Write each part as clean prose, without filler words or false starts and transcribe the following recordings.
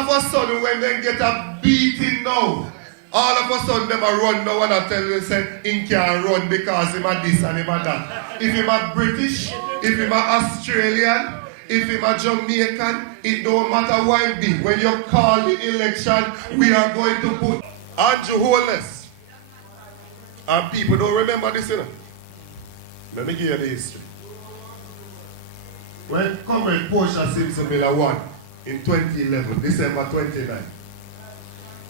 of a sudden, when they get a beating now, all of a sudden, them a run now and I tell you, say, he can't run because him a this and him a that. If him a British, if him a Australian, if him a Jamaican, it don't matter why it be. When you call the election, we are going to put Andrew Holness. And people don't remember this, you know. Let me give you the history. When Comrade Portia Simpson Miller won in 2011, December 29,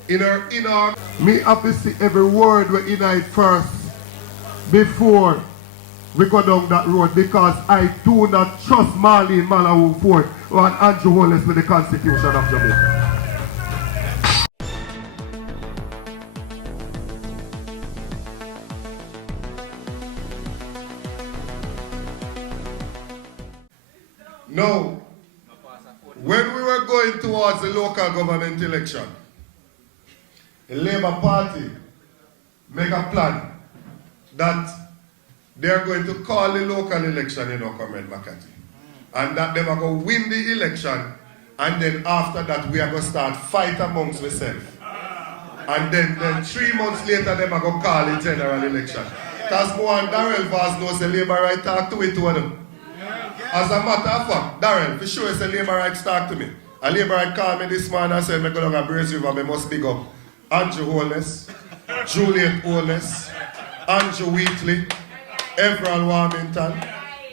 in our me have to see every word we in it first before we go down that road, because I do not trust Marlene Malawu Ford or Andrew Holness with the Constitution of Jamaica. No. When we were going towards the local government election, the Labour Party make a plan that they are going to call the local election, Comrade McCarthy. And that they are going to win the election, and then after that we are going to start fight amongst ourselves. And then 3 months later they are going to call the general election. Because Mo and Darrell Vaz knows the Labour right talk to it to them. As a matter of fact, Darrell, for sure it's a Labour right talk to me. A Labour right called me this morning and said, I'm going to Brace River, I must big up Andrew Holness, Juliet Holness, Andrew Wheatley, Everall Warmington,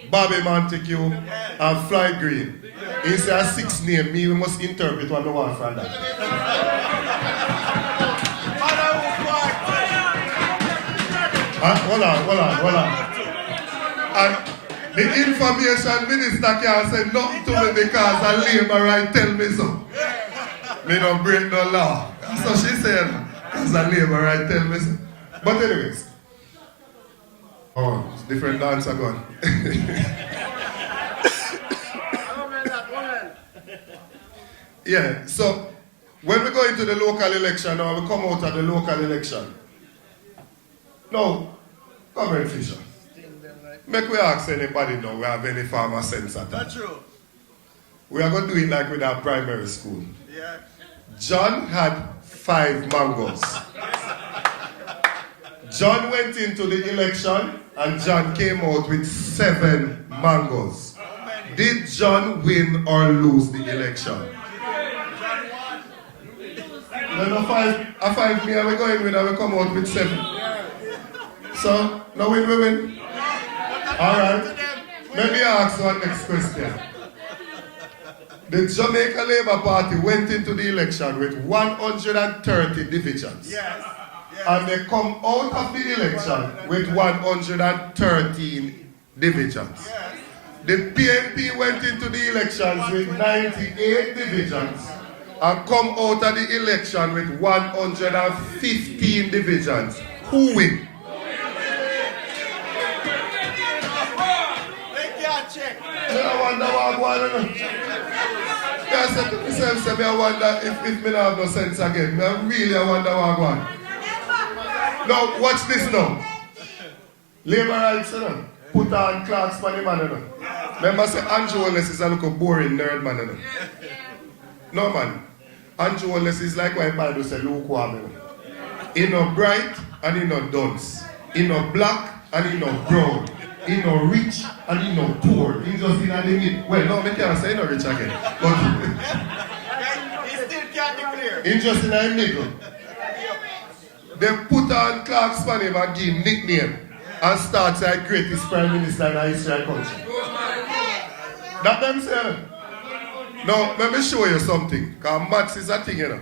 Bobby Montague, and Fly Green. He said a 6 name, me we must interpret what I want from that. Hold on. And the information minister can't say nothing to me because a Labour right tell me so. Me don't break no law. So she said, because a Labour right tell me so. But anyways. Oh, it's different dance again. Yeah, so when we go into the local election or we come out of the local election, now, Comrade Fisher, make we ask anybody now we have any farmer sense at all. That's true. We are going to do it like with our primary school. Yeah. John had 5 mangoes. John went into the election and John came out with 7 mangoes. Did John win or lose the election? Then a 5 me and we go in with and we come out with 7. So, now we win. Alright. Let me ask one next question. The Jamaica Labour Party went into the election with 130 divisions. Yes. And they come out of the election with 113 divisions. Yes. The PNP went into the elections with 98 divisions and come out of the election with 115 divisions. Who win? I wonder what I'm going to do. I said to myself, I wonder if me not have no sense again. I really wonder what I'm going to do. Now, watch this now. Labour rights, put on Clark's for the man. Remember, say Andrew Holness is a little boring nerd man. No, man. Andrew Holness is like what Bible say, lukewarm. He no bright and he no dunce. He no black and he no brown. He no rich and he no poor. He just in the middle. Well, no, I can't say he no rich again. But he still can't declare. He just in the middle. They put on Clark's for him and give him nickname and start the greatest prime minister in the history of the country. That them say. Now, let me show you something. Because maths is a thing, you know.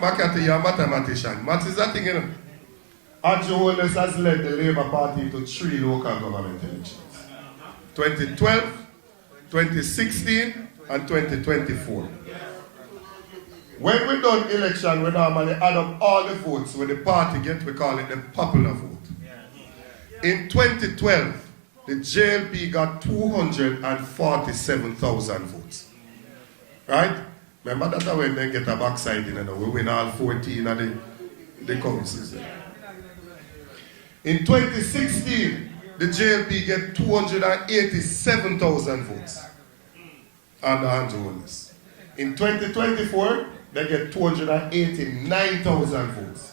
McCarthy, you're a mathematician. Maths is a thing, you know. Andrew Holness has led the Labour Party to 3 local government elections. 2012, 2016, and 2024. When we done election, we normally add up all the votes where the party get, we call it the popular vote. In 2012, the JLP got 247,000 votes. Right? Remember that when they get a backside, we win all 14 of the councils. In 2016, the JLP get 287,000 votes under Andrew Holness. In 2024, they get 289,000 votes.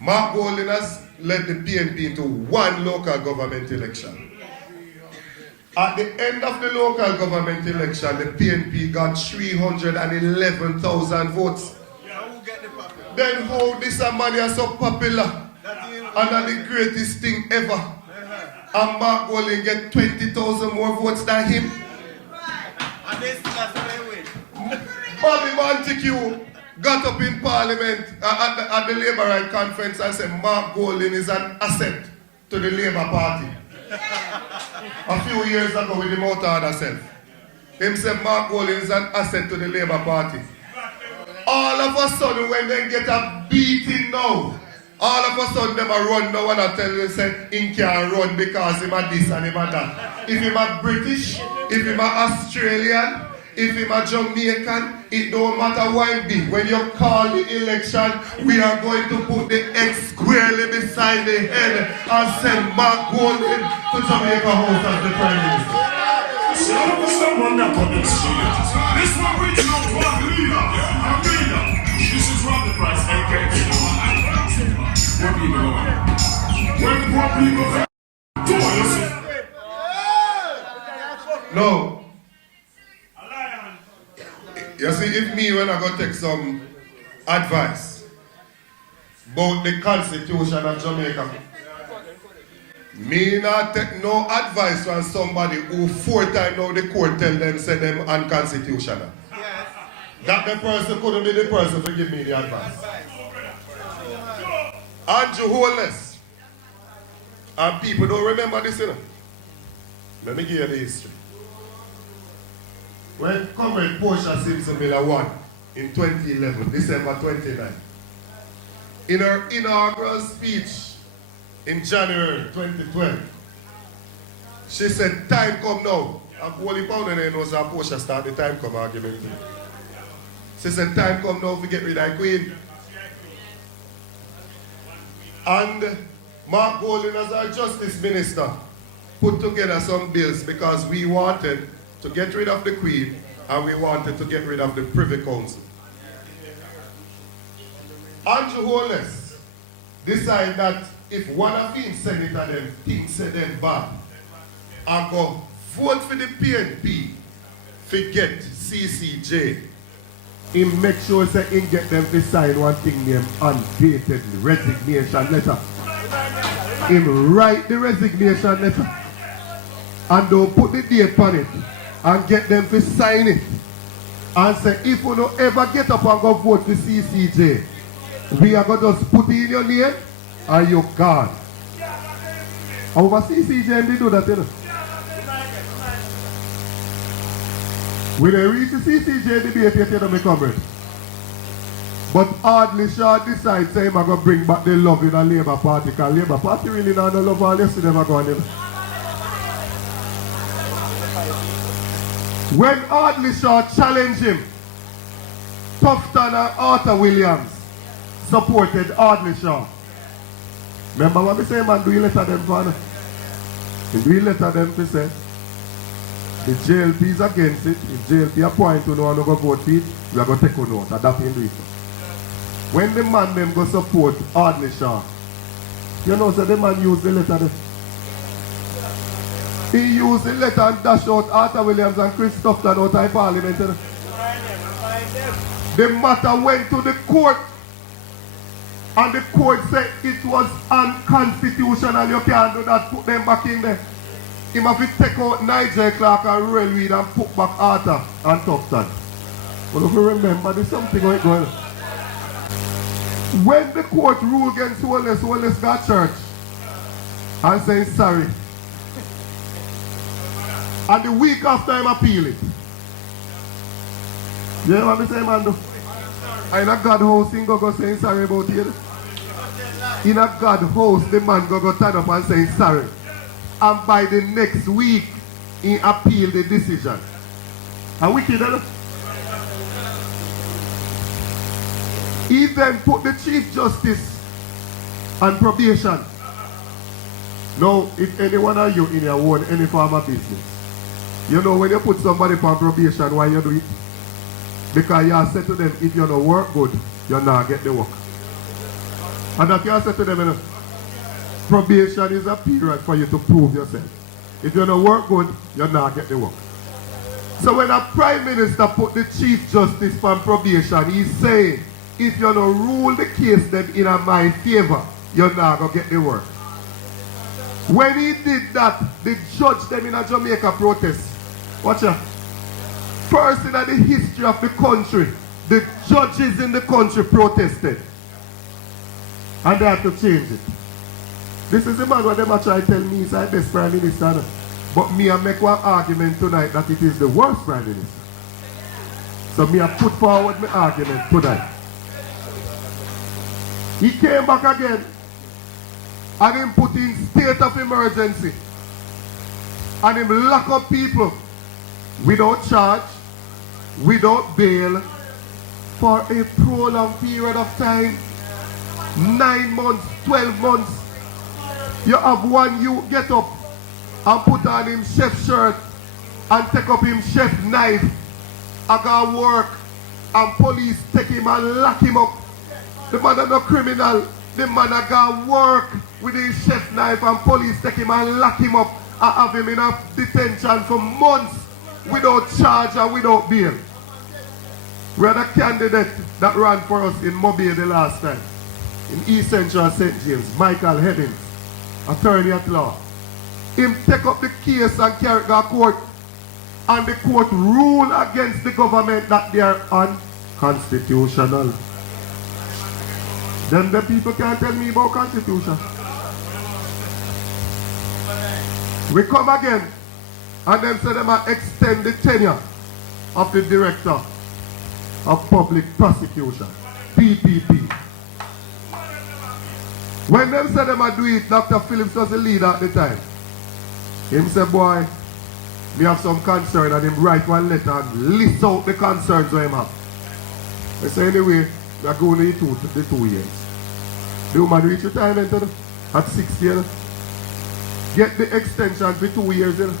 Mark Golding has led the PNP into one local government election. At the end of the local government election, the PNP got 311,000 votes. Then how this man is so popular and the greatest thing ever. And Mark Golding get 20,000 more votes than him. Bobby Montague got up in Parliament at the Labour Right Conference and said Mark Golding is an asset to the Labour Party. A few years ago with him out of self. Him said Mark Golding is an asset to the Labour Party. All of a sudden when they get a beating now, all of a sudden them a run now and I tell you say he can't run because him a this and him a that. If him a British, if him a Australian, if him a Jamaican, it don't matter why it be. When you call the election, we are going to put the X squarely beside the head and send Mark Golding to Jamaica House as the Prime Minister. Someone that got this shit. This one regional one leader. This is Rob the Price, aka where people going. When poor people do No. You see, if me when I go take some advice about the Constitution of Jamaica, me not take no advice from somebody who 4 times now the court tell them say them unconstitutional. Yes. That the person couldn't be the person to give me the advice. Andrew Holness. And people don't remember this, you know. Let me give you the history. When Comrade Portia Simpson Miller won in 2011, December 29, in her inaugural speech in January 2012, she said, time come now. I'm only pounding and knows how Portia start the time come argument. She said, time come now to get rid of the Queen. And Mark Golding as our Justice Minister put together some bills because we wanted to get rid of the Queen and we wanted to get rid of the Privy Council. Andrew Holness decided that if one of him senator them thinks them bad and go vote for the PNP forget CCJ, he make sure that he get them to sign one thing named undated resignation letter. Him write the resignation letter and don't put the date on it and get them to sign it and say if you don't ever get up and go vote for CCJ, we are going to just put it in your name and you're gone. Over CCJ they do that, you know. When they reach the CCJ debate, you tell them to come. But Hardly Shaw decides say he's going to bring back the love in the Labour Party because Labour Party really not no love all this never go on. When Hardly Shaw challenged him, Tufton and Arthur Williams supported Hardly Shaw. Remember what we say, man, do you letter them for? Do you letter them to say? The JLP is against it. If JLP appoint to no one go vote for it, we are going to take a note. And that's in it. When the man them go support Hardly Shaw, you know, so the man use the letter there. He used the letter and dash out Arthur Williams and Chris Tufton out of Parliament. The matter went to the court. And the court said it was unconstitutional. You can't do that. Put them back in there. He must take out Nigel Clark and Railweed and put back Arthur and Tufton. But if you remember, there's something going on. When the court ruled against Wallace got church and saying sorry. And the week after him appeal it. You know what I'm saying, man? In a God house, he go saying sorry about it. In a God house, the man go turn up and say sorry. And by the next week, he appealed the decision. And wicked, huh? He then put the Chief Justice on probation. Now, if any one of you in your own any form of business, you know when you put somebody on probation, why you do it? Because you said to them, if you don't work good, you'll not get the work. And that you said to them, you know, probation is a period for you to prove yourself. If you don't work good, you'll not get the work. So when a prime minister put the chief justice on probation, he's saying, if you don't rule the case then in my favor, you're not going to get the work. When he did that, the judge them in a Jamaica protest. Watch out. First in the history of the country, the judges in the country protested. And they had to change it. This is the man what them are trying to tell me is the best prime minister. No? But me I make one argument tonight that it is the worst prime minister. So me I put forward my argument tonight. He came back again and him put in state of emergency. And him lock up people without charge, without bail, for a prolonged period of time. 9 months, 12 months. You have one you get up and put on him chef shirt and take up him chef knife and go work and police take him and lock him up. The man is no criminal. The man a go work with his chef knife and police take him and lock him up and have him in a detention for months without charge and without bail. We had a candidate that ran for us in Mobile the last time. In East Central St. James, Michael Hebbins, attorney at law. Him take up the case and carry it to court, and the court rule against the government that they are unconstitutional. Then the people can't tell me about constitution. We come again, and then say them extend the tenure of the Director of Public Prosecution, PPP. When them say them do it, Dr. Phillips was the leader at the time. Him say, boy, me have some concern, and him write one letter and list out the concerns that him have. I say, anyway, we are going to the 2 years. The woman reach retirement at 60 years. Get the extension for 2 years. You know.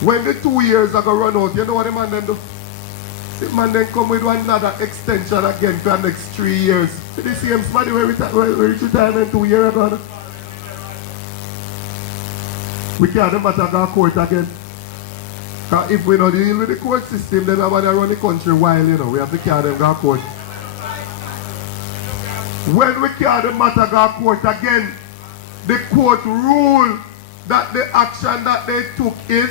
When the 2 years are going to run out, you know what the man then do? The man then come with another extension again for the next 3 years. See the same somebody where reach retirement 2 years ago. We can't matter go court again. Because if we don't deal with the court system, then nobody run the country while, you know, we have to carry them go court. When we carry the matter go court again, the court rule that the action that they took is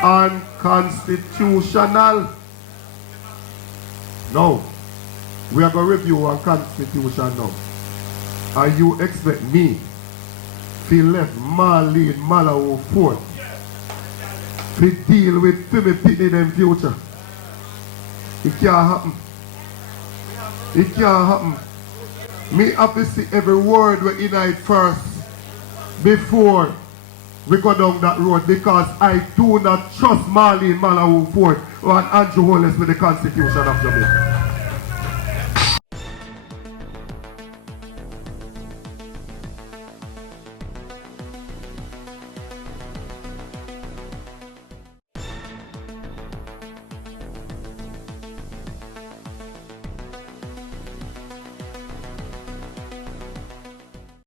unconstitutional. Now, we are going to review our constitution now. And you expect me to left Marlene Malawo Fort to deal with Femi Pitney in future? It can't happen. It can't happen. Me have to see every word we unite first before we go down that road, because I do not trust Marlene Malawo Fort or Andrew Holness with the Constitution of Jamaica.